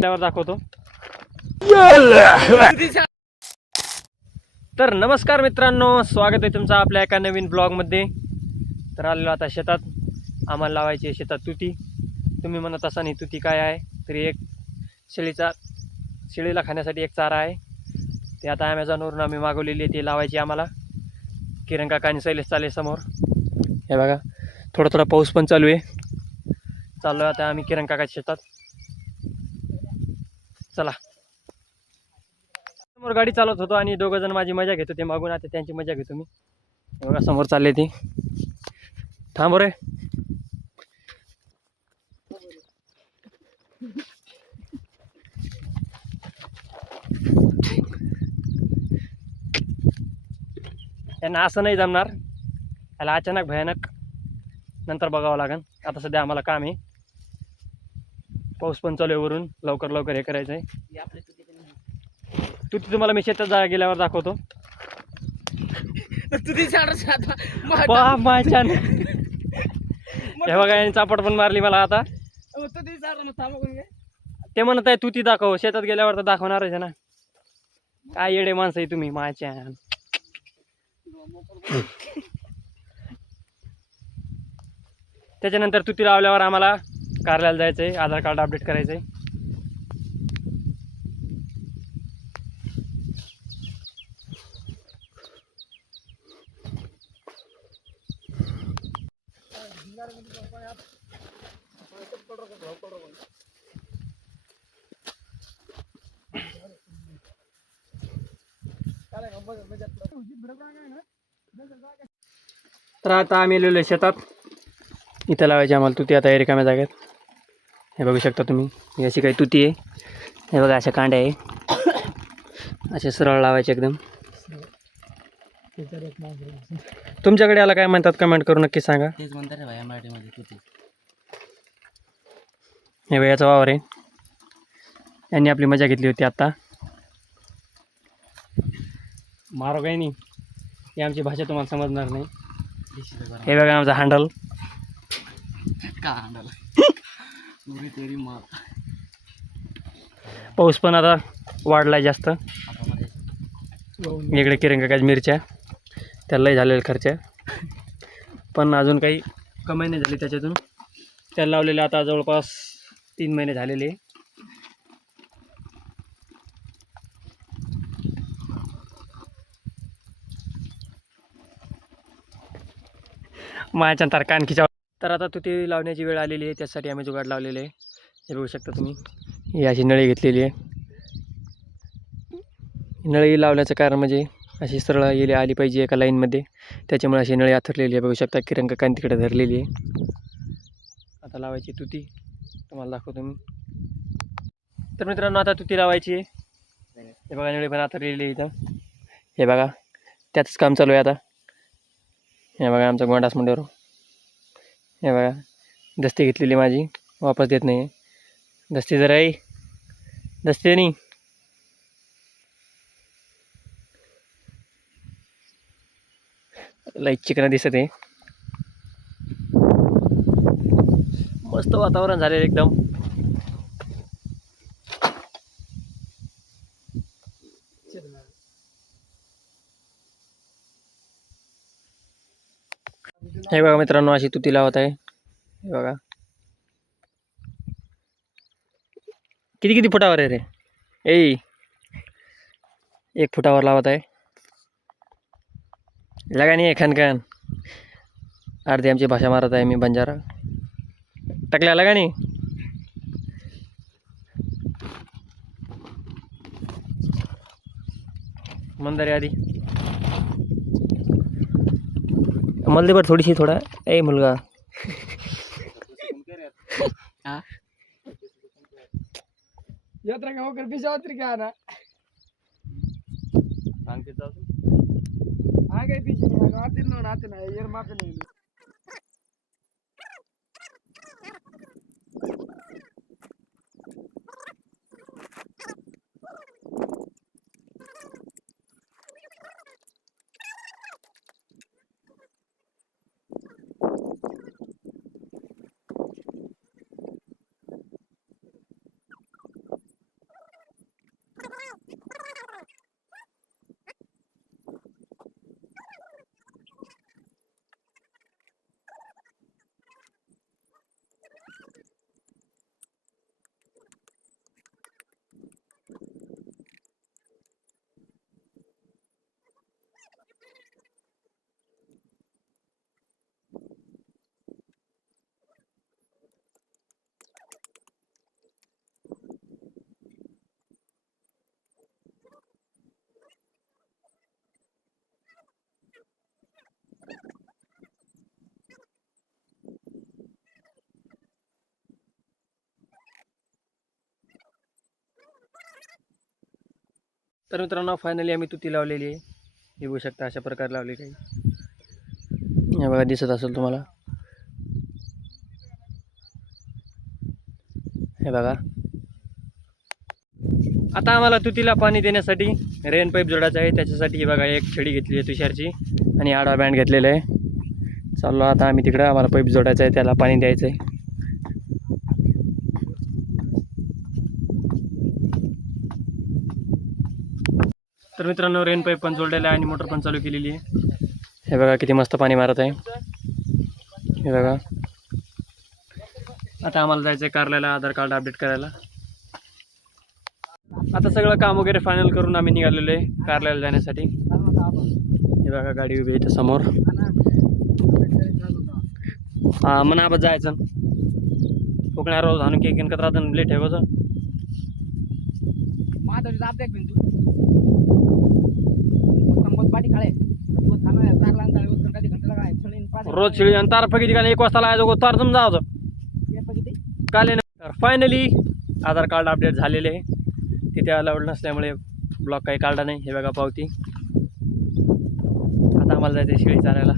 त्यावर दाखवतो. तर नमस्कार मित्रांनो, स्वागत आहे तुमचं आपल्या एका नवीन ब्लॉगमध्ये. तर आलेलो आता शेतात. आम्हाला लावायची आहे शेतात तुती. तुम्ही म्हणत असा नाही तुती काय आहे, तरी एक शेळीला खाण्यासाठी एक चारा आहे. ते आता ॲमेझॉनवरून आम्ही मागवलेली आहे, ती लावायची आम्हाला. किरण काका आणि शैलेश चाले समोर. हे बघा, थोडा थोडा पाऊस पण चालू आहे. चाललो आता आम्ही किरण काकाच्या शेतात. चला. समोर गाडी चालवत होतो आणि दोघं जण माझी मजा घेत होते मागून. आता त्यांची मजा घेतो मी. बघा समोर चालले ती. थांब रे. त्यांना असं नाही जमणार, याला अचानक भयानक नंतर बघावं लागेल. आता सध्या आम्हाला काम आहे. पाऊस पण चालू आहे वरून. लवकर लवकर हे करायचं आहे. तुती तुम्हाला मी शेतात गेल्यावर दाखवतो. हे बघा, यांनी चापट पण मारली मला आता. ते म्हणत आहे तुती दाखव. शेतात गेल्यावर तर दाखवणारच आहे ना. काय येडे माणसं आहे तुम्ही माझ्या. त्याच्यानंतर तुती लावल्यावर आम्हाला कार्यालयाला जायचं आहे, आधार कार्ड अपडेट करायचं आहे. तर आता आम्ही आलेलो आहे शेतात. इथं लावायची आम्हाला तुती आता रिकाम्या जागेत. हे बघू शकता तुम्ही, ही अशी काही तुती आहे. हे बघा, अशा कांड्या आहे. असे सरळ लावायचे एकदम. तुमच्याकडे याला काय म्हणतात कमेंट करून नक्की सांगा. तेच म्हणतात रे भाई मराठीमध्ये तुती. हे बघा, याचा वावर आहे. यांनी आपली मजा घेतली होती आता. मारो काही नाही, ही आमची भाषा तुम्हाला समजणार नाही. हे बघा आमचा हँडल. का हँडल? तेरी मार. पाऊस पण आता वाढलाय जास्त. इकडे किरण काकाच्या मिरच्या, त्याला लई झालेला खर्च, पण अजून काही कमाई नाही झाली त्याच्यातून. त्याला लावलेले आता जवळपास 3 महिने झालेले. माझ्या तर कानखीच्या. तर आता तुती लावण्याची वेळ आलेली आहे, त्यासाठी आम्ही जुगाड लावलेले आहे. हे बघू शकता तुम्ही, ही अशी नळी घेतलेली आहे. नळी लावण्याचं कारण म्हणजे अशी सरळ आली पाहिजे एका लाईनमध्ये, त्याच्यामुळे अशी नळी आथरलेली आहे. बघू शकता किरण काकांनी तिकडे धरलेली आहे. आता लावायची तुती, तुम्हाला दाखवतो मी. तर मित्रांनो, आता तुती लावायची आहे. हे बघा, नळी पण आथरलेली आहे इथं. हे बघा, त्याचंच काम चालू आहे आता. हे बघा आमचा गोंडास मंडीवर. हे बघा, दस्ती घेतलेली माझी, वापस देत नाही. दस्ती जरा आहे, दस्ती नाही. लाईट चिकन दिसत आहे. मस्त वातावरण झालेलं एकदम. हे बघा मित्रांनो, अशी तुती लावत आहे. हे बघा, किती किती फुटावर आहे रे. 1 फुटावर लावत आहे. लगा नाही खानखान. अर्धी आमची भाषा मारत आहे, मी बंजारा. टाकल्या लगा नाही. मंदारी आधी मला दे बरं थोडीशी. थोडा ए मुलगा. यात्रा का होकर पिशावत्री का ना आगे पीछे आते ना यार मापे नहीं. तर मित्रांनो फायनली आम्ही तुती लावलेली आहे. हे बघू शकता अशा प्रकारे लावलेली आहे. हे बघा दिसत असेल तुम्हाला. हे बघा. आता आम्हाला तुतीला पाणी देण्यासाठी रेन पाईप जोडायचं आहे. त्याच्यासाठी हे बघा एक छडी घेतली आहे तुषारची आणि आडवा बँड घेतलेला आहे. चाललो आता आम्ही तिकडं. आम्हाला पाईप जोडायचं आहे, त्याला पाणी द्यायचं आहे. तर मित्रांनो रेन पाईप पण जोडलेला आहे आणि मोटर पण चालू केलेली आहे. हे बघा किती मस्त पाणी मारत आहे. हे बघा. आता आम्हाला जायचं आहे कारल्याला आधार कार्ड अपडेट करायला. आता सगळं काम वगैरे फायनल करून आम्ही निघालेलो आहे कारल्याला जाण्यासाठी. हे बघा गाडी उभी आहे इथं समोर. हां म्हणा आपण जायचं कोकणा रोज हाणून केक कत राहतं लेट आहे बस. रोज शिळी आणि तार फगी ठिकाणी 1 वाजता लागायचं तार समजावं काले. फायनली आधार कार्ड अपडेट झालेले आहे. तिथे अलाउड नसल्यामुळे ब्लॉक काही काढला नाही. हे बघा पावती. आता आम्हाला जायचं शेळी चारायला.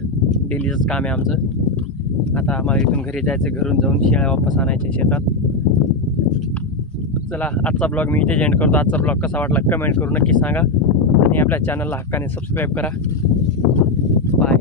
डेलीचंच काम आहे आमचं. आता आम्हाला इथून घरी जायचं. घरून जाऊन शेळ्या वापस आणायच्या शेतात. चला आजचा ब्लॉग मी इथे एंड करतो. आजचा ब्लॉग कसा वाटला कमेंट करून नक्की सांगा आणि आपल्या चॅनलला हक्काने सबस्क्राईब करा. बाय.